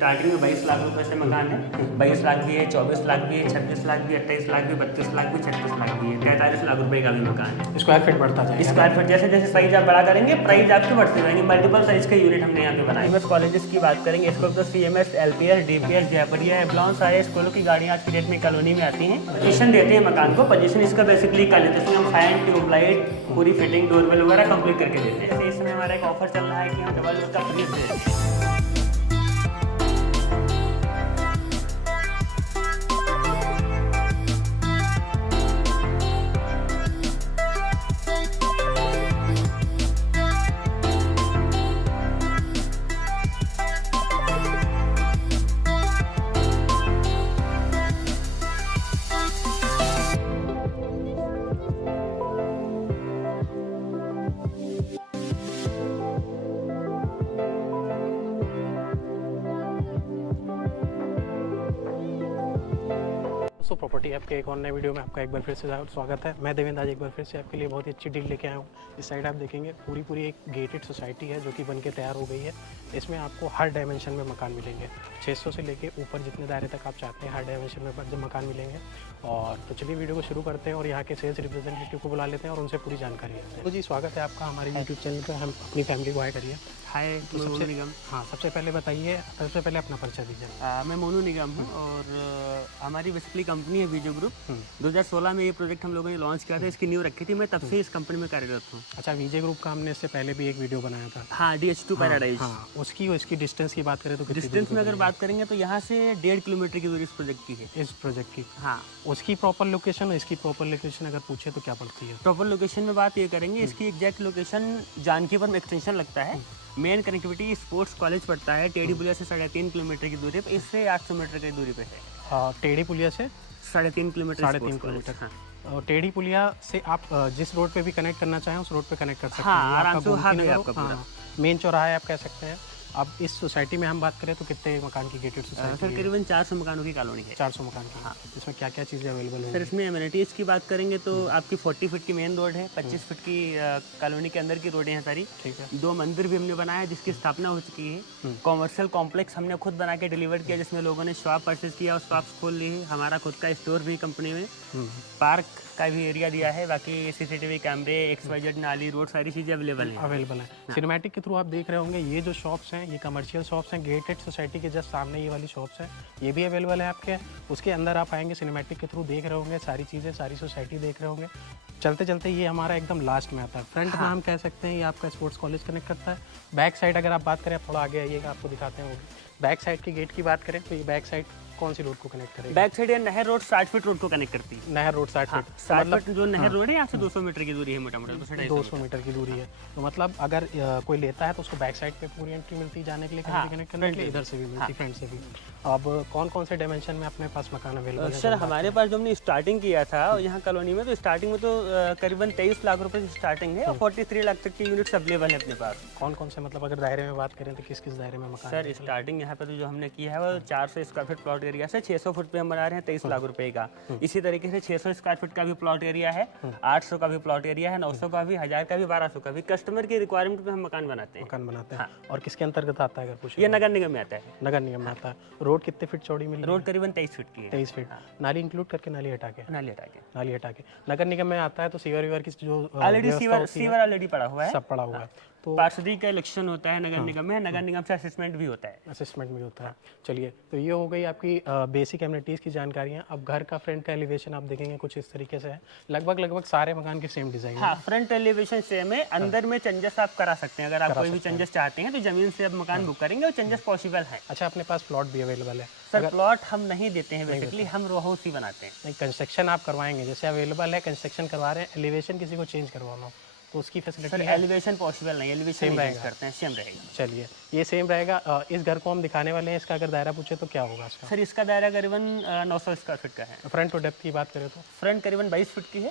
Starting में 22 लाख रुपए से मकान है। 22 लाख भी है, 24 लाख भी है, 26 लाख भी, 28 लाख भी, 32 लाख भी, 36 लाख भी है, 43 लाख रुपए का भी मकान है। स्क्वायर फीट बढ़ता जाएगा। स्क्वायर फीट जैसे जैसे साइज आप बड़ा करेंगे प्राइस आपकी बढ़ती जाएंगे। मल्टीपल साइज के यूनिट हमने यहाँ पे बनाए। बस कॉलेजेस की बात करेंगे, इसको तो CMS, LPS, DPS, जयपुरिया, एब्लॉन सारे स्कूलों की गाड़ियाँ आज की डेट में कॉलोनी में आती हैं। पोजीशन देते हैं मकान को। पोजीशन इसका बेसिकली क्या लेते हैं, हम फैन, ट्यूबलाइट, पूरी फिटिंग, डोरबेल वगैरह कंप्लीट करके देते हैं। जैसे इसमें हमारा एक ऑफर चल रहा है कि हम डबल डोर का फ्रिज दे रहे हैं। दोस्तों प्रॉपर्टी ऐप के एक और नए वीडियो में आपका एक बार फिर से स्वागत है। मैं देवेंद्र आज एक बार फिर से आपके लिए बहुत ही अच्छी डील लेके आया हूँ। इस साइड आप देखेंगे पूरी एक गेटेड सोसाइटी है जो कि बन के तैयार हो गई है। इसमें आपको हर डायमेंशन में मकान मिलेंगे। 600 से लेके ऊपर जितने दायरे तक आप चाहते हैं हर डायमेंशन में मकान मिलेंगे। और तो चलिए वीडियो को शुरू करते हैं और यहाँ के सेल्स रिप्रेजेंटेटिव को बुला लेते हैं और उनसे पूरी जानकारी लेते हैं। तो जी स्वागत है आपका हमारे यूट्यूब चैनल पर। हम अपनी फैमिली को हाई करिए। हाय, तो सबसे निगम सबसे पहले बताइए, सबसे पहले अपना परिचय दीजिए। मैं मोनू निगम हूँ और हमारी बेसिकली कंपनी है वीजो ग्रुप। 2016 में ये प्रोजेक्ट हम लोगों ने लॉन्च किया था, इसकी न्यू रखी थी। मैं तब से इस कंपनी में कार्यरत हूँ। अच्छा, वीजे ग्रुप का हमने इससे पहले भी एक वीडियो बनाया था। हाँ, DH2 पैराडाइज। हाँ, उसकी डिस्टेंस की बात करें तो डिस्टेंस में अगर बात करेंगे तो यहाँ से 1.5 किलोमीटर की दूरी इस प्रोजेक्ट की है। इस प्रोजेक्ट की हाँ, उसकी प्रॉपर लोकेशन और इसकी प्रॉपर लोकेशन अगर पूछे तो क्या पड़ती है? प्रॉपर लोकेशन में बात ये करेंगे, इसकी एग्जैक्ट लोकेशन जानकीपुर में एक्सटेंशन लगता है। मेन कनेक्टिविटी स्पोर्ट्स कॉलेज पड़ता है। टेढ़ी पुलिया से 3.5 किलोमीटर की दूरी पे, इससे 800 मीटर की दूरी पे है। टेढ़ी पुलिया से 3.5 किलोमीटर। 3.5 किलोमीटर। हाँ। और टेढ़ी पुलिया से आप जिस रोड पे भी कनेक्ट करना चाहें उस रोड पे कनेक्ट कर सकते हैं। हाँ, आराम से हाथ है आपका पूरा। मेन चौराहा है आप कह सकते हैं। अब इस सोसाइटी में हम बात करें तो कितने मकान की गेटेड सोसाइटी? सर करीबन 400 मकानों की कॉलोनी है। 400 मकान की। हाँ। इसमें क्या क्या चीज़ें अवेलेबल है? सर इसमें एमिनिटीज़ की बात करेंगे तो आपकी 40 फीट की मेन रोड है, 25 फीट की कॉलोनी के अंदर की रोडें हैं सारी। ठीक है। 2 मंदिर भी हमने बनाया जिसकी स्थापना हो चुकी है। कॉमर्शियल कॉम्प्लेक्स हमने खुद बना के डिलीवर किया जिसमें लोगों ने शॉप परचेज किया और शॉप्स खोल ली है। हमारा खुद का स्टोर भी कंपनी में। पार्क का भी एरिया दिया है। बाकी CCTV कैमरे, XYZ नाली, रोड, सारी चीज़ें अवेलेबल है। सिनेमैटिक के थ्रू आप देख रहे होंगे ये जो शॉप्स हैं ये कमर्शियल शॉप्स हैं। गेटेड सोसाइटी के जस्ट सामने ये वाली शॉप्स हैं, ये भी अवेलेबल है आपके। उसके अंदर आप आएंगे सिनेमैटिक के थ्रू देख रहे होंगे सारी चीज़ें, सारी सोसाइटी देख रहे होंगे। चलते चलते ये हमारा एकदम लास्ट में आता है। फ्रंट में हम कह सकते हैं ये आपका स्पोर्ट्स कॉलेज कनेक्ट करता है। बैक साइड अगर आप बात करें, थोड़ा आगे आइएगा आपको दिखाते हैं। बैक साइड की गेट की बात करें तो ये बैक साइड कौन सी रोड को कनेक्ट करेगी? बैक साइड या नहर रोड 60 फीट रोड को कनेक्ट करती है। नहर रोड 60 फीट। 60 फीट जो नहर रोड है यहाँ से 200 मीटर की दूरी है मोटा मोटा। 200 मीटर की दूरी है। तो मतलब अगर कोई लेता है तो उसको बैक साइड पे पूरी एंट्री मिलती है जाने के लिए, कनेक्ट करने के लिए। इधर से भी मिलती, फ्रंट से भी। अब कौन से डायमेंशन में अपने पास मकान अवेलेबल है? सर हमारे पास जो हमने स्टार्टिंग किया था यहाँ कॉलोनी में, तो स्टार्टिंग में तो करीबन 23 लाख रुपए से स्टार्टिंग है और 43 लाख तक की यूनिट्स अवेलेबल है अपने पास। कौन से मतलब अगर दायरे में बात करें तो किस दायरे में मकान? सर स्टार्टिंग यहाँ पे तो जो हमने किया है वो 400 स्क्वायर फीट प्लॉट एरिया से 600 फुट पे हम बना रहे हैं 23 लाख रुपए का। इसी तरीके से 600 स्क्वायर फीट का भी प्लॉट एरिया है, 800 का भी प्लॉट एरिया है, 900 का भी, 1000 का भी, 1200 का भी। कस्टमर की रिक्वायरमेंट पे हम मकान बनाते हैं। और किसके अंतर्गत आता है अगर पूछे? ये नगर निगम में आता है। नगर निगम में आता है। रोड कितने फीट चौड़ी मिली? रोड करीबन 23 फीट की है। 23 फीट। नाली इंक्लूड करके? नाली हटा के नाली हटा के नगर निगम में आता है। तो सीवर की जो ऑलरेडी सीवर ऑलरेडी पड़ा हुआ है, सब पड़ा हुआ है। तो पार्षदी का इलेक्शन होता है नगर निगम में, नगर निगम से असेसमेंट भी होता है। असेसमेंट भी होता है। चलिए, तो ये हो गई आपकी बेसिक एमिनिटीज़ की जानकारियाँ। अब घर का फ्रंट का एलिवेशन आप देखेंगे कुछ इस तरीके से है। लगभग सारे मकान के सेम डिजाइन है। हाँ, फ्रंट एलिवेशन सेम है। अंदर में चेंजेस आप करा सकते हैं। अगर आप कोई भी चेंजेस चाहते हैं तो जमीन से आप मकान बुक करेंगे और चेंजेस पॉसिबल है। अच्छा, अपने पास प्लॉट भी अवेलेबल है? सर प्लॉट हम नहीं देते हैं, बेसिकली हम रो हाउस ही बनाते हैं। नहीं, कंस्ट्रक्शन आप करवाएंगे, जैसे अवेलेबल है कंस्ट्रक्शन करवा रहे हैं, एलिवेशन किसी को चेंज करवाना हो तो उसकी फैसिलिटी है? एलिवेशन पॉसिबल नहीं, एलिवेशन सेम रहेगा, करते हैं, सेम रहेगा। चलिए, ये सेम रहेगा। इस घर को हम दिखाने वाले हैं, इसका अगर दायरा पूछे तो क्या होगा इसका? सर इसका दायरा करीबन 900 स्क्वायर फीट का है। फ्रंट और डेप्थ की बात करें तो? फ्रंट करीबन 22 फीट की है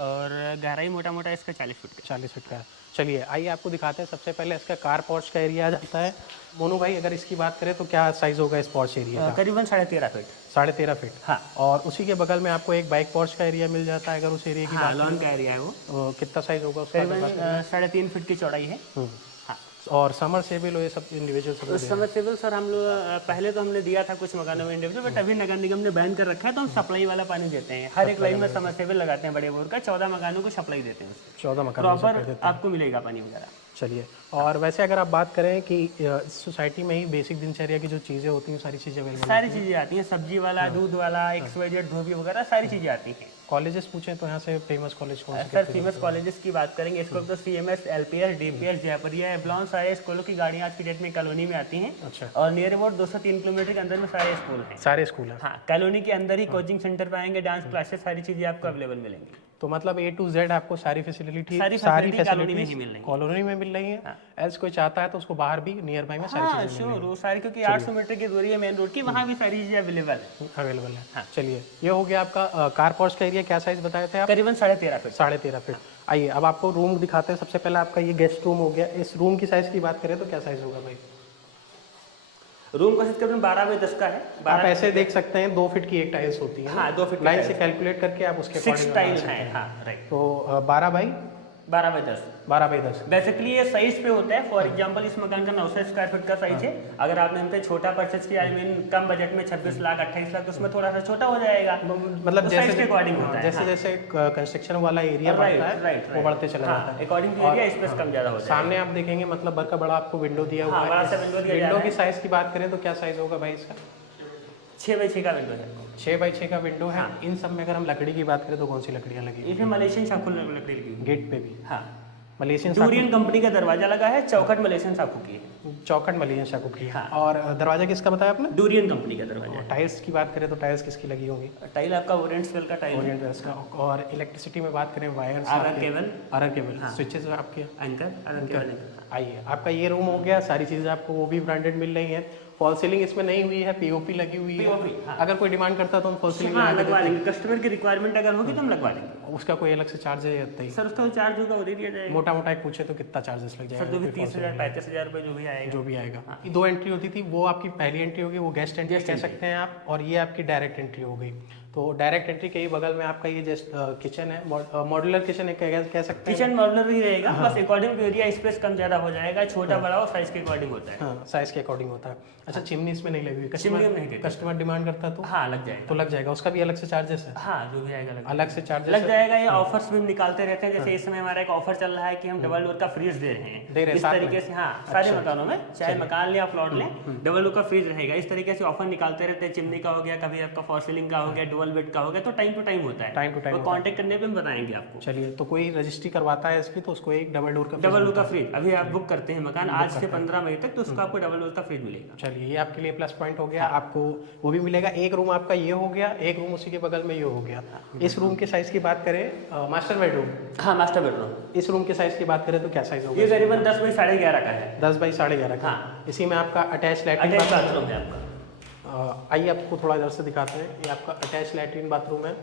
और गहराई मोटा मोटा इसका 40 फीट का। 40 फीट का है। चलिए आइए आपको दिखाते हैं। सबसे पहले इसका कार पोर्च का एरिया आ जाता है। मोनू भाई अगर इसकी बात करें तो क्या साइज होगा इस पोर्च एरिया का? करीबन 13.5 फीट। 13.5 फीट। हाँ। और उसी के बगल में आपको एक बाइक पोर्च का एरिया मिल जाता है। अगर उस एरिया की हाँ, लॉन का एरिया है वो। कितना साइज होगा उसका? करीबन 3.5 फीट की चौड़ाई है। हाँ। और समरसेबल ये सब इंडिविजुअल सब दे रहे हैं। समरसेबल सर हम लोग पहले तो हमने दिया था कुछ मकानों में इंडिविजुअल, बट अभी नगर निगम ने बैन कर रखा है, तो हम सप्लाई वाला पानी देते हैं। हर एक लाइन में समरसेबल लगाते हैं बड़े बोर का, 14 मकानों को सप्लाई देते हैं, 14 मकान प्रॉपर आपको मिलेगा पानी वगैरह। चलिए, और वैसे अगर आप बात करें कि सोसाइटी में ही बेसिक दिनचर्या की जो चीज़ें होती हैं सारी चीज़ें अवेलेबल, सारी चीज़ें आती हैं, सब्जी वाला, दूध वाला, XYZ धोबी वगैरह सारी चीज़ें आती हैं। कॉलेजेस पूछें तो यहाँ से फेमस कॉलेज कौन से? सर फेमस कॉलेजेस की बात करेंगे, इसको तो CMS, LPS, DPS, जयपुरिया, एब्लॉन, सारे स्कूलों की गाड़ियाँ आज की डेट में कॉलोनी में आती हैं। अच्छा, और नियर अबाउट 2 से 3 किलोमीटर के अंदर में सारे स्कूल हैं। सारे स्कूल हैं। हाँ, कॉलोनी के अंदर ही कोचिंग सेंटर पाएंगे, डांस क्लासेस, सारी चीज़ें आपको अवेलेबल मिलेंगी। तो मतलब A to Z आपको सारी फैसिलिटी सारी कॉलोनी में ही मिल रही है। कॉलोनी में मिल रही है। एल्स कोई चाहता है तो उसको बाहर भी नियर बाई में सारी हाँ चीज़ें श्योर, वो सारी, क्योंकि 800 मीटर की दूरी है मेन रोड की, वहाँ भी सारी चीज़ें अवेलेबल है। हाँ। चलिए, ये हो गया आपका कार पॉर्च का एरिया। क्या साइज बताए थे आप? करीबन 13.5 फीट। 13.5 फीट। आइए अब आपको रूम दिखाते हैं। सबसे पहले आपका ये गेस्ट रूम हो गया। इस रूम की साइज़ की बात करें तो क्या साइज़ होगा भाई? रूम का साइज करीबन 12 बाई 10 का है। आप ऐसे देख सकते हैं 2 फीट की एक टाइल्स होती है। हाँ, 2 फीट लाइन से कैलकुलेट करके आप उसके 6 टाइल है। हाँ राइट। तो 12 बाई 10 12/10 बेसिकली ये साइज पे होता है। फॉर एग्जांपल इस मकान का 900 स्क्वायर फीट का साइज है। अगर आपने हमसे छोटा परचेज किया, आई मीन कम बजट में 26 लाख 28 लाख, तो उसमें थोड़ा सा छोटा हो जाएगा। मतलब तो साइज के अकॉर्डिंग होता है। जैसे जैसे कंस्ट्रक्शन वाला एरिया बढ़ता है वो बढ़ते चला जाता है। अकॉर्डिंग टू एरिया स्पेस कम ज्यादा होता है। सामने आप देखेंगे मतलब बड़ा बड़ा आपको विंडो दिया हुआ बड़ा सा विंडो दिया विंडो की साइज की बात करें तो क्या साइज होगा भाई इसका? 6 बाई 6 का विंडो है। 6 बाई 6 का विंडो है। इन सब में अगर हम लकड़ी की बात करें तो कौन सी लकड़ियाँ लगी? इसमें मलेशियन शाकुल लकड़ी लगी हुई। गेट पे भी हाँ, मलेशियन डूरियन कंपनी का दरवाजा लगा है। चौखट मलेशियन साकू की है। चौखट मलेशियन शाकुल की है। हाँ। और दरवाजा किसका बताया आपने? डूरियन कंपनी का दरवाजा है। टाइल्स की बात करें तो टाइल्स किसकी लगी होगी? टाइल आपका ओरिएंटल का टाइल है। ओरिएंटल का। और इलेक्ट्रिसिटी में बात करें wires, RR cable, RR cable, switches आपके एंकर, आरआर केबल। आइए, आपका ये रूम हो गया। सारी चीज़ें आपको वो भी ब्रांडेड मिल रही है। फॉल सीलिंग इसमें नहीं हुई है, पीओपी लगी हुई है। हाँ। अगर कोई डिमांड करता है तो हम फॉल सीलिंग लगवा लेंगे। कस्टमर की रिक्वायरमेंट अगर होगी तो हम लगवा देंगे। उसका कोई अलग से चार्ज है? सर उसका चार्ज होगा वो दे दिया जाएगा। मोटा मोटा एक पूछे तो कितना चार्जेस लग जाएगा? सर जो भी 30,000 35,000 रुपये जो भी आएगा। जो भी आएगा। 2 एंट्री होती थी, वो आपकी पहली एंट्री होगी, वो गेस्ट एंट्री कह सकते हैं आप। और ये आपकी डायरेक्ट एंट्री हो गई। तो डायरेक्ट एंट्री के ही बगल में आपका ये जस्ट किचन है। मॉड्यूलर किचन है कह सकते हैं। किचन मॉड्यूलर ही रहेगा। बस अकॉर्डिंग टू एरिया स्पेस कम ज्यादा हो जाएगा। छोटा बड़ा और साइज के अकॉर्डिंग होता है। हाँ, साइज के अकॉर्डिंग होता है। अच्छा, चिमनी इसमें नहीं लगी हुई? कस्टमर डिमांड करता है तो? हाँ लग जाएगा। तो लग जाएगा, उसका भी अलग से चार्जेस है? हाँ जो भी आएगा अलग से चार्जेस लग जाएगा। ये ऑफर्स भी हम निकालते रहते हैं। जैसे इस समय हमारा एक ऑफर चल रहा है कि हम डबल डोर का फ्रिज दे रहे हैं। इस तरीके से हाँ, सारे मकानों में, चाहे मकान ले या प्लॉट लें, डबल डोर का फ्रिज रहेगा। इस तरीके से ऑफर निकालते रहते हैं। चिमनी का हो गया, कभी आपका फॉर सीलिंग का हो गया, डुअल बेड का हो गया। तो टाइम टू टाइम होता है। टाइम टू टाइम कांटेक्ट करने पे हम बताएंगे आपको। चलिए, तो कोई रजिस्ट्री करवाता है इसकी तो उसको एक डबल डोर का फ्रिज अभी आप बुक करते हैं मकान आज से 15 मई तक, तो उसका आपको डबल डोर का फ्रिज मिलेगा। चलिए, ये आपके लिए प्लस पॉइंट हो गया। आपको वो भी मिलेगा। एक रूम आपका ये हो गया, एक रूम उसी के बगल में ये हो गया। इस रूम के साइज की बात करें, मास्टर बेडरूम। हाँ मास्टर बेडरूम। इस रूम के साइज की बात करें तो क्या साइज होगा? ये करीबन 10 बाई 11.5 का है। 10 बाई 11.5 का। हाँ। इसी में आपका अटैच लैट्रिन बाथरूम है आपका। आइए आपको थोड़ा इधर से दिखाते हैं। ये आपका अटैच लैट्रिन बाथरूम है।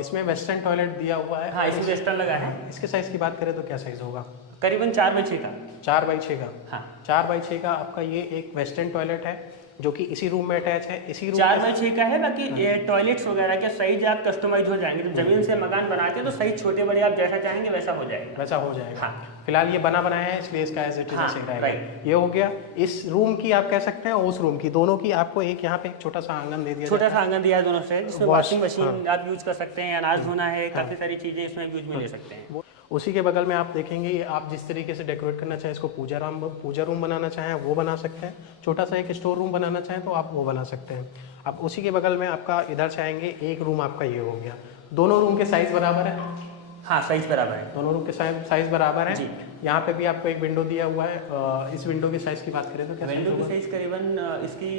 इसमें वेस्टर्न टॉयलेट दिया हुआ है। हाँ इसमें वेस्टर्न लगा है। इसके साइज की बात करें तो क्या साइज होगा? करीबन 4 बाई 6 का। 4 बाई 6 का। हाँ 4 बाई 6 का आपका ये एक वेस्टर्न टॉयलेट है जो कि इसी रूम में अटैच है। इसी रूम 4 बाई 6 का है। बाकी ये टॉयलेट्स वगैरह के साइज आप कस्टमाइज हो जाएंगे। तो जमीन से मकान बनाते हैं तो साइज छोटे बड़े आप जैसा चाहेंगे वैसा हो जाएगा। वैसा हो जाएगा। हाँ। फिलहाल ये बना बनाया है इसलिए इसका एज इट इज ऐसे रहेगा। ये हो गया इस रूम की, आप कह सकते हैं उस रूम की, दोनों की आपको एक यहाँ पे एक छोटा सा आंगन दे दिया। छोटा सा आंगन दिया है दोनों साइड, जिसमें वॉशिंग मशीन आप यूज कर सकते हैं, अनाज धोना है, काफी सारी चीजें इसमें यूज में ले सकते हैं। उसी के बगल में आप देखेंगे आप जिस तरीके से डेकोरेट करना चाहें, इसको पूजा रूम बनाना चाहें वो बना सकते हैं। छोटा सा एक स्टोर रूम बनाना चाहें तो आप वो बना सकते हैं। अब उसी के बगल में आपका इधर चाहेंगे एक रूम आपका ये हो गया। दोनों रूम के साइज बराबर है? हाँ साइज बराबर है। दोनों रूम के साइज बराबर है जी। यहाँ पे भी आपको एक विंडो दिया हुआ है। इस विंडो की साइज की बात करें तो क्या विंडो की साइज करीबन इसकी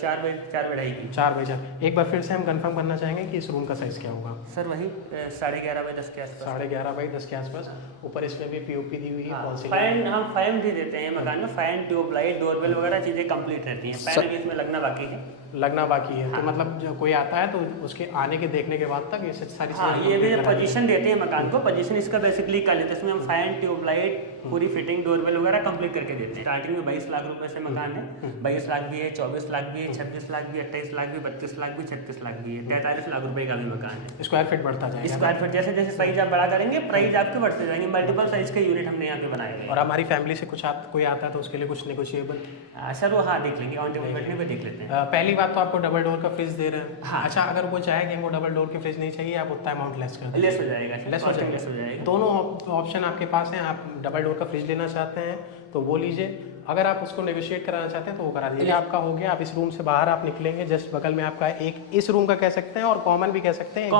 4 बाई 4 की। 4 बाई 4। एक बार फिर से हम कंफर्म करना चाहेंगे कि इस रूम का साइज क्या होगा? सर वही 11.5 बाई 10 के आसपास। 11.5 बाई 10 के आसपास। ऊपर इसमें भी पीओपी दी हुई है। फैन हम फैन भी देते हैं मकान में। फैन, ट्यूबलाइट, डोरबेल वगैरह चीजें कंप्लीट रहती हैं। फैन इसमें लगना बाकी है। लगना बाकी है। तो मतलब जो कोई आता है तो उसके आने के देखने के बाद तक ये सारी हाँ ये भी पोजीशन देते हैं मकान को। पोजीशन इसका बेसिकली कर लेते हैं। इसमें हम फैन, ट्यूबलाइट, पूरी फिटिंग डोरबेल वगैरह कंप्लीट करके देते हैं। स्टार्टिंग में 22 लाख रुपए से मकान है। 22 लाख भी है, 24 लाख भी है, 26 लाख भी, 28 लाख भी, 32 लाख भी, 36 लाख भी है, 43 लाख रुपए का भी मकान है। स्क्वायर फीट बढ़ता जाएगा। स्क्वायर फीट जैसे जैसे साइज आप बड़ा करेंगे प्राइस आपके बढ़ते जाएंगे। मल्टीपल साइज के यूनिट हमने यहाँ पे बनाए हैं। और हमारी फैमिली से कोई आता है तो उसके लिए कुछ नेगोशिएबल? सर वो हाँ देख लेंगे, ऑन टेबल बैठने पे देख लेते हैं। पहली बात तो आपको डबल डोर का फ्रिज दे रहे हैं। हाँ। अच्छा, अगर वो चाहे कि हमको डबल डोर के फ्रिज नहीं चाहिए, आप उतना अमाउंट लेस कर दें। लेस हो जाएगा, लेस हो जाएगा। दोनों ऑप्शन आपके पास हैं। आप डबल डोर का फ्रिज लेना चाहते हैं तो वो लीजिए, अगर आप उसको नेगोशिएट कराना चाहते हैं तो वो करा दीजिए। आपका हो गया। आप इस रूम से बाहर आप निकलेंगे, जस्ट बगल में आपका एक इस रूम का कह सकते हैं और कॉमन भी कह सकते हैं,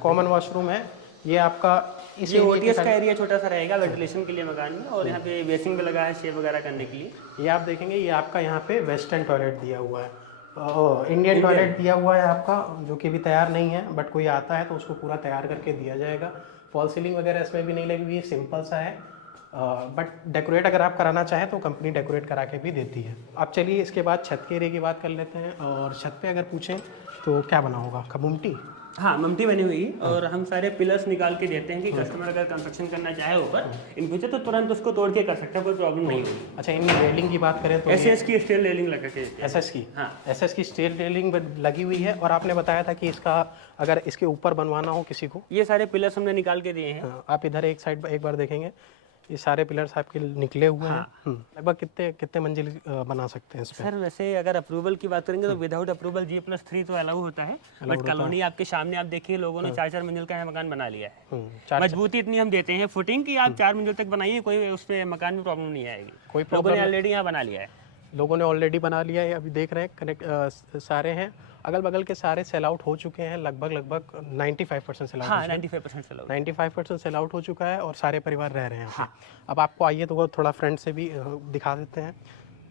कॉमन वॉशरूम है ये आपका। ये ओटीएस का एरिया छोटा सा रहेगा वेंटिलेशन के लिए मकान में, और यहाँ पे बेसिंग भी लगा है शेव वगैरह करने के लिए। ये आप देखेंगे, ये आपका यहाँ पे वेस्टर्न टॉयलेट दिया हुआ है, इंडियन टॉयलेट दिया हुआ है आपका, जो कि अभी तैयार नहीं है, बट कोई आता है तो उसको पूरा तैयार करके दिया जाएगा। फॉल सीलिंग वगैरह इसमें भी नहीं लगी हुई है, सिंपल सा है। बट डेकोरेट अगर आप कराना चाहें तो कंपनी डेकोरेट करा के भी देती है। अब चलिए इसके बाद छत के एरिया की बात कर लेते हैं। और छत पे अगर पूछें तो क्या बना होगा? खमुमटी? हाँ, ममटी बनी हुई है, और हम सारे पिलर्स निकाल के देते हैं कि कस्टमर अगर कंस्ट्रक्शन करना चाहे ऊपर इन फ्यूचर तो तुरंत उसको तोड़ के कर सकता है, कोई प्रॉब्लम नहीं होगी। अच्छा, इन रेलिंग की बात करें तो एसएस की स्टील रेलिंग लगा के एसएस की? हाँ, एसएस की स्टील रेलिंग लगी हुई है। और आपने बताया था कि इसका अगर इसके ऊपर बनवाना हो किसी को, ये सारे पिलर्स हमने निकाल के दिए हैं। आप इधर एक साइड एक बार देखेंगे, ये सारे पिलर्स आपके निकले हुए हैं। लगभग कितने मंजिल बना सकते हैं इस पे? सर वैसे अगर अप्रूवल की बात करेंगे तो विदाउट अप्रूवल G+3 तो अलाउ होता है, बट कॉलोनी आपके सामने आप देखिए लोगों ने 4-4 मंजिल का मकान बना लिया है। मजबूती इतनी हम देते हैं फुटिंग की, आप 4 मंजिल तक बनाइए, कोई उस पे मकान में प्रॉब्लम नहीं आएगी। कोई लोगों ने ऑलरेडी यहाँ बना लिया है। लोगों ने ऑलरेडी बना लिया है, अभी देख रहे हैं कनेक्ट सारे हैं। अगल बगल के सारे सेल आउट हो चुके हैं, लगभग 95% सेल आउट। हाँ, 95% सेल आउट। 95% सेल आउट हो चुका है और सारे परिवार रह रहे हैं। हाँ। अब आपको आइए तो वो थोड़ा फ्रंट से भी दिखा देते हैं,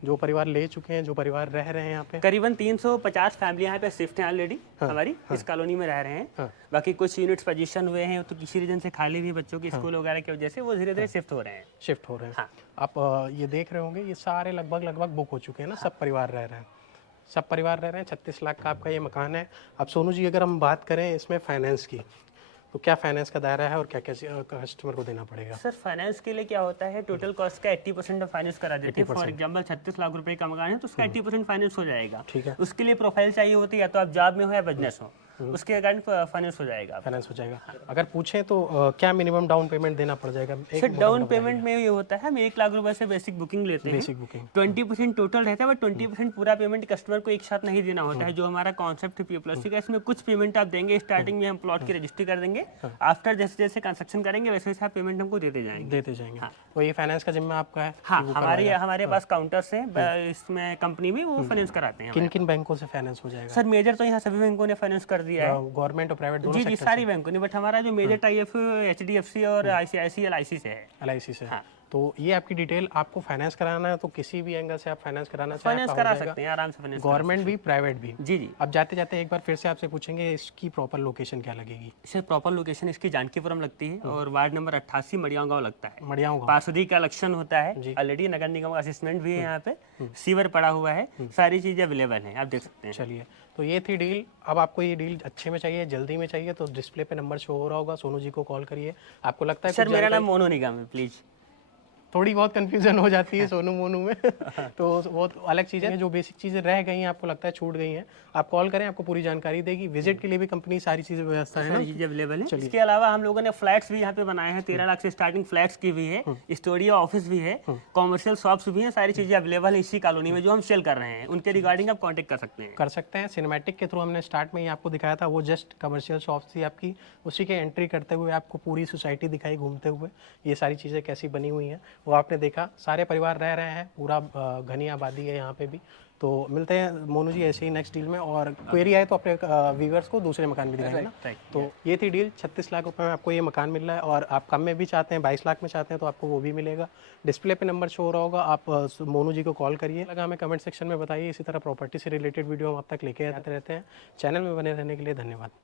जो परिवार ले चुके हैं, जो परिवार रह रहे हैं यहाँ पे। करीबन 350 फैमिली यहाँ पे शिफ्ट हैं ऑलरेडी। हमारी इस कॉलोनी में रह रहे हैं। बाकी कुछ यूनिट्स पोजीशन हुए हैं तो किसी रीजन से खाली भी, बच्चों की स्कूल वगैरह की वजह से वो धीरे धीरे शिफ्ट हो रहे हैं। हाँ। आप ये देख रहे होंगे, ये सारे लगभग बुक हो चुके हैं ना। सब परिवार रह रहे हैं। 36 लाख का आपका ये मकान है। अब सोनू जी, अगर हम बात करें इसमें फाइनेंस की, तो क्या फाइनेंस का दायरा है और क्या क्या कस्टमर को देना पड़ेगा? सर फाइनेंस के लिए क्या होता है, टोटल कॉस्ट का 80% फाइनेंस करा देते हैं। फॉर एग्जांपल 36 लाख रुपए का मकान है तो उसका 80% फाइनेंस हो जाएगा। ठीक है। उसके लिए प्रोफाइल चाहिए होती है, या तो आप जॉब में हो या बिजनेस हो, उसके कारण फाइनेंस हो जाएगा। अगर पूछें तो क्या मिनिमम डाउन पेमेंट देना पड़ जाएगा? सर डाउन पेमेंट में ये होता है, हम 1 लाख रुपए से बेसिक बुकिंग लेते हैं। 20% टोटल रहता है, बट 20% पूरा पेमेंट कस्टमर को एक साथ नहीं देना होता है। जो हमारा कॉन्सेप्ट है P+C का, इसमें कुछ पेमेंट आप देंगे स्टार्टिंग में, हम प्लॉट की रजिस्ट्री कर देंगे। आफ्टर जैसे जैसे कंस्ट्रक्शन करेंगे वैसे वैसे आप पेमेंट हमको देते जाएंगे। हाँ। तो ये फाइनेंस का जिम्मा आपका है? हाँ, हमारे पास काउंटर्स हैं इसमें कंपनी में, वो फाइनेंस कराते हैं। किन किन बैंकों से फाइनेंस हो जाएगा? सर मेजर तो यहाँ सभी बैंकों ने फाइनेंस कर दिया है, गवर्नमेंट और प्राइवेट दोनों? जी सारी बैंकों ने, बट हमारा जो मेजर टाई HDFC और ICICI LIC से है। LIC से। हाँ। तो ये आपकी डिटेल। आपको फाइनेंस कराना है तो किसी भी एंगल से आप फाइनेंस कराना चाहें, फाइनेंस करा सकते हैं आराम से, फाइनेंस गवर्नमेंट भी प्राइवेट भी। जी। अब जाते जाते एक बार फिर से आपसे पूछेंगे, इसकी प्रॉपर लोकेशन क्या लगेगी? सर प्रॉपर लोकेशन इसकी जानकीपुरम लगती है और वार्ड नंबर 88 मड़ियाव गाँव लगता है। मड़ियाव गाँव। पासुदी का इलेक्शन होता है ऑलरेडी, नगर निगम का असिस्टेंट भी है यहाँ पे, सीवर पड़ा हुआ है, सारी चीजें अवेलेबल है, आप देख सकते हैं। चलिए, तो ये थी डील। अब आपको ये डील अच्छे में चाहिए, जल्दी में चाहिए, तो डिस्प्ले पे नंबर शो हो रहा होगा, सोनू जी को कॉल करिए। आपको लगता है सर मेरा नाम मोनू निगम है, प्लीज। थोड़ी बहुत कंफ्यूजन हो जाती है सोनू मोनू में तो वो अलग चीज़ है। जो बेसिक चीज़ें रह गई हैं, आपको लगता है छूट गई हैं, आप कॉल करें, आपको पूरी जानकारी देगी। विजिट के लिए भी कंपनी सारी चीज़ें व्यवस्था है ना, चीज़ें अवेलेबल है। इसके अलावा हम लोगों ने फ्लैट्स भी यहाँ पे बनाए हैं, 13 लाख से स्टार्टिंग फ्लैट्स की भी है, स्टूडियो ऑफिस भी है, कॉमर्शियल शॉप्स भी हैं, सारी चीज़ें अवेलेबल है इसी कॉलोनी में जो हम सेल कर रहे हैं। उनके रिगार्डिंग आप कॉन्टेक्ट कर सकते हैं। सिनेमैटिक के थ्रू हमने स्टार्ट में ही आपको दिखाया था, वो जस्ट कमर्शियल शॉप्स थी आपकी, उसी के एंट्री करते हुए आपको पूरी सोसाइटी दिखाई घूमते हुए, ये सारी चीज़ें कैसी बनी हुई हैं वो आपने देखा। सारे परिवार रह रहे हैं, पूरा घनी आबादी है यहाँ पे भी। तो मिलते हैं मोनू जी ऐसे ही नेक्स्ट डील में, और क्वेरी आए तो अपने व्यूअर्स को दूसरे मकान भी दिखाएंगे ना। तो ये थी डील, 36 लाख रुपए में आपको ये मकान मिल रहा है, और आप कम में भी चाहते हैं, 22 लाख में चाहते हैं तो आपको वो भी मिलेगा। डिस्प्ले पे नंबर शो हो रहा होगा, आप मोनू जी को कॉल करिए। लगा हमें कमेंट सेक्शन में बताइए। इसी तरह प्रॉपर्टी से रिलेटेड वीडियो हम आप तक लेके आते रहते हैं। चैनल में बने रहने के लिए धन्यवाद।